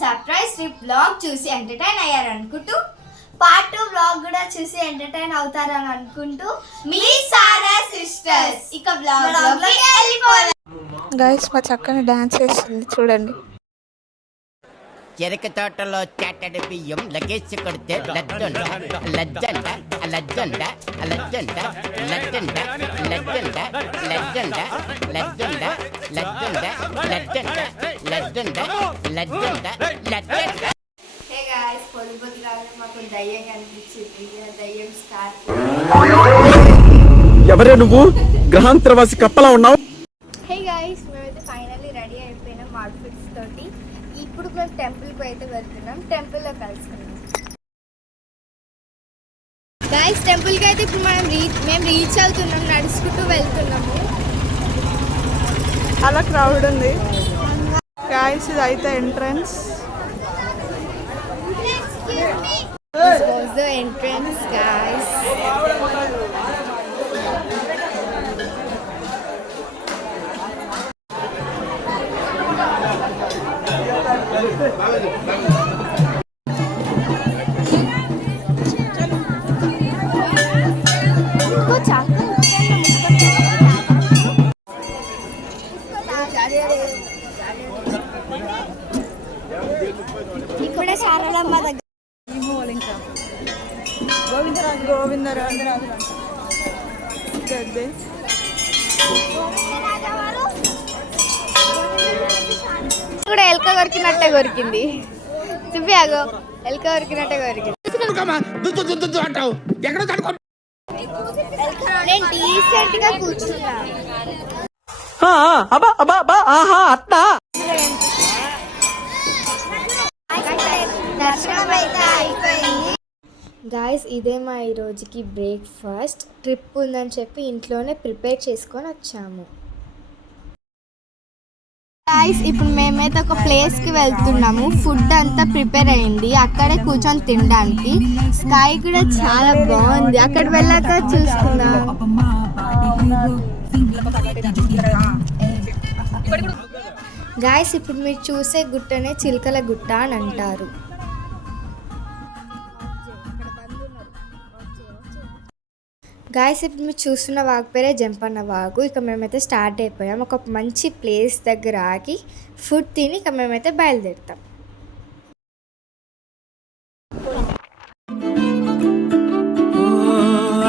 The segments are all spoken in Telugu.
సర్ప్రైజ్ ట్రిప్ బ్లాగ్ చూసి ఎంటర్టైన్ అయ్యారనుకుంటూ పార్ట్ 2 బ్లాగ్ కూడా చూసి ఎంటర్టైన్ అవుతారని అనుకుంటూ మీ సారా సిస్టర్స్ ఇక బ్లాగ్ లోకి వెళ్ళిపోదాం. గైస్ మా చక్కని డాన్స్ చేస్తుంది చూడండి. చెరుకు తోటలో చాటడి బియ్యం లగేసి కొడితే లజ్జండ లజ్జండ లజ్జండ లజ్జండ లజ్జండ లజ్జండ లజ్జండ లజ్జండ లజ్జండ లజ్జండ లజ్జండ లజ్జండ లజ్జండ. హే గైస్, పొద్దుపొద్దు కాదు మాకు దయ్యం కనిపించింది. దయ్యం స్టార్ట్. ఎవరే నువ్వు? గ్రహాంతరవాసి కప్పలా ఉన్నావు. హే గైస్, మేమైతే ఫైనల్లీ రెడీ అయిపోయినాం అవుట్ఫిట్స్ తోటి. ఇప్పుడు మేము టెంపుల్కి అయితే వెళ్తున్నాం. టెంపుల్లో కలుసుకున్నాం గైస్. టెంపుల్కి అయితే ఇప్పుడు మేము రీచ్ అవుతున్నాం. నడుచుకుంటూ వెళ్తున్నాము. అలా క్రౌడ్ ఉంది గైస్. ఇది అయితే entrance. This was the entrance guys. ఇక్కడ శారదమ్మ దగ్గర గోవిందరాజు కూడా ఎల్క కొరికినట్టే కొరికింది. చూపియాగో, ఎల్క కొరికినట్టే కొరికింది. నేను డీసెంట్ గా కూర్చున్నా. దర్శనం అయితే అయిపోయింది గాయస్. ఇదే మా ఈ రోజుకి బ్రేక్ఫాస్ట్. ట్రిప్ ఉందని చెప్పి ఇంట్లోనే ప్రిపేర్ చేసుకొని వచ్చాము గాయస్. ఇప్పుడు మేమైతే ఒక ప్లేస్కి వెళ్తున్నాము. ఫుడ్ అంతా ప్రిపేర్ అయింది, అక్కడే కూర్చొని తినడానికి. స్కై కూడా చాలా బాగుంది. అక్కడ వెళ్ళాక చూసుకుందాం. గాయస్, ఇప్పుడు మీరు చూసే గుట్టనే చిలకల గుట్ట అని అంటారు. గాయస్, ఇప్పుడు మీరు చూస్తున్న వాగు పేరే జంపన్న వాగు. ఇక మేమైతే స్టార్ట్ అయిపోయాం. ఒక మంచి ప్లేస్ దగ్గర ఆగి ఫుడ్ తిని ఇక మేమైతే బయలుదేరుతాం.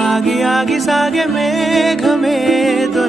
ఆగి ఆగి సాగే మేఘమేదో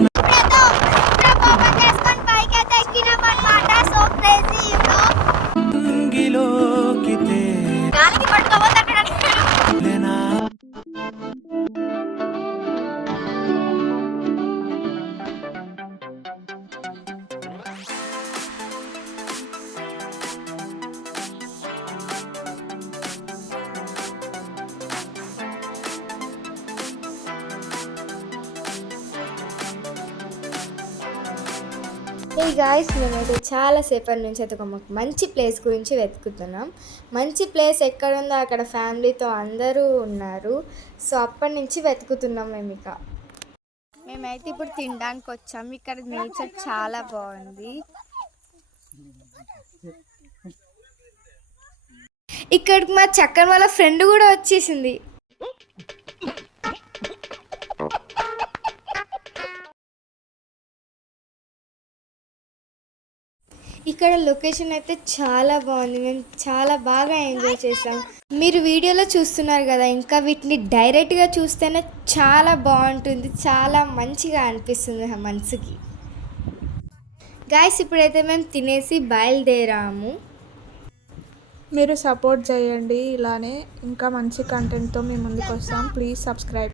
ఈ గాయస్, మేమైతే చాలాసేపటి నుంచి అయితే ఒక మంచి ప్లేస్ గురించి వెతుకుతున్నాం. మంచి ప్లేస్ ఎక్కడుందో అక్కడ ఫ్యామిలీతో అందరూ ఉన్నారు. సో అప్పటి నుంచి వెతుకుతున్నాం మేము. మేమైతే ఇప్పుడు తినడానికి వచ్చాము. ఇక్కడ నేచర్ చాలా బాగుంది. ఇక్కడికి మా చక్కని వాళ్ళ ఫ్రెండ్ కూడా వచ్చేసింది. ఇక్కడ లొకేషన్ అయితే చాలా బాగుంది. మేము చాలా బాగా ఎంజాయ్ చేసాం. మీరు వీడియోలో చూస్తున్నారు కదా, ఇంకా వీటిని డైరెక్ట్గా చూస్తేనే చాలా బాగుంటుంది. చాలా మంచిగా అనిపిస్తుంది మనసుకి. గాయస్, ఇప్పుడైతే మేము తినేసి బయలుదేరాము. మీరు సపోర్ట్ చేయండి. ఇలానే ఇంకా మంచి కంటెంట్తో మేము ముందుకు వస్తాం. Please subscribe.